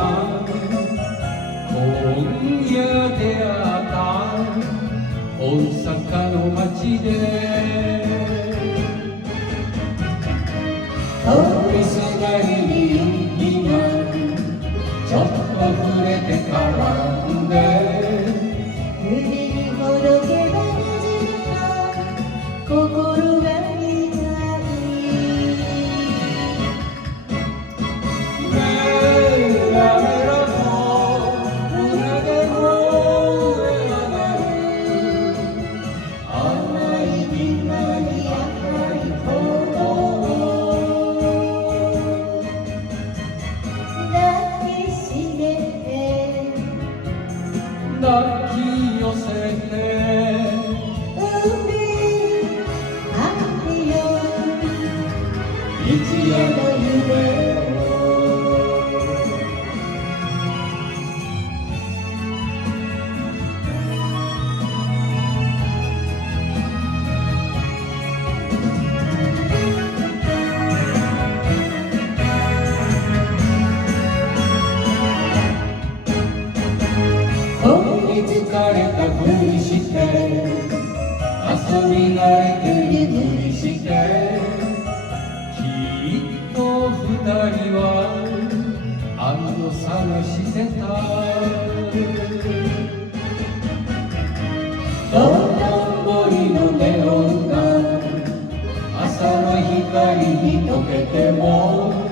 が今夜出会った大阪の街で通りすがりに雪がちょっと触れて絡んで腕にほどけばなじるの心が痛いメラメラと胸で燃え上がる甘いみんなに赤い炎抱きしめて抱き寄せて一夜の夢を恋に疲れたふりして遊び慣れてるふりしてきっと二人は愛を探してたどんどん森のネオンが朝の光に溶けても